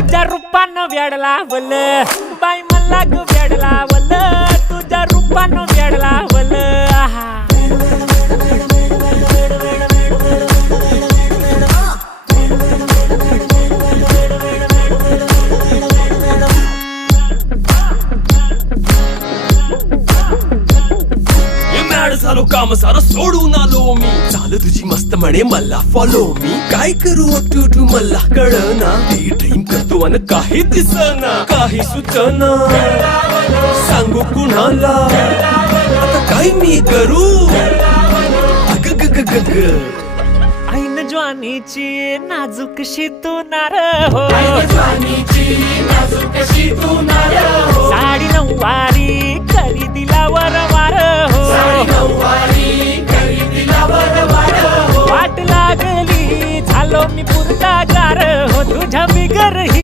तुझ्या रूपानं वेड लावल बाई मला ग वेड लावल तुझ्या रूपानं वेड लावल झालो काम सारं सोडून आलो मी चाल तुझी मस्त म्हणे मला फॉलो मी काय करू टू मला कळना ती ड्रीम करतो आणि काही दिसना काही सुचना सांगू कुणाला आता काय मी करू अग ग ग ग ग ऐन ज्वानीची नाजूकशी तू नार हो साडी नऊवारी करी दिला वरवार हो वाट लागली झालो मी पुरता गार हो तुझ्या बिगर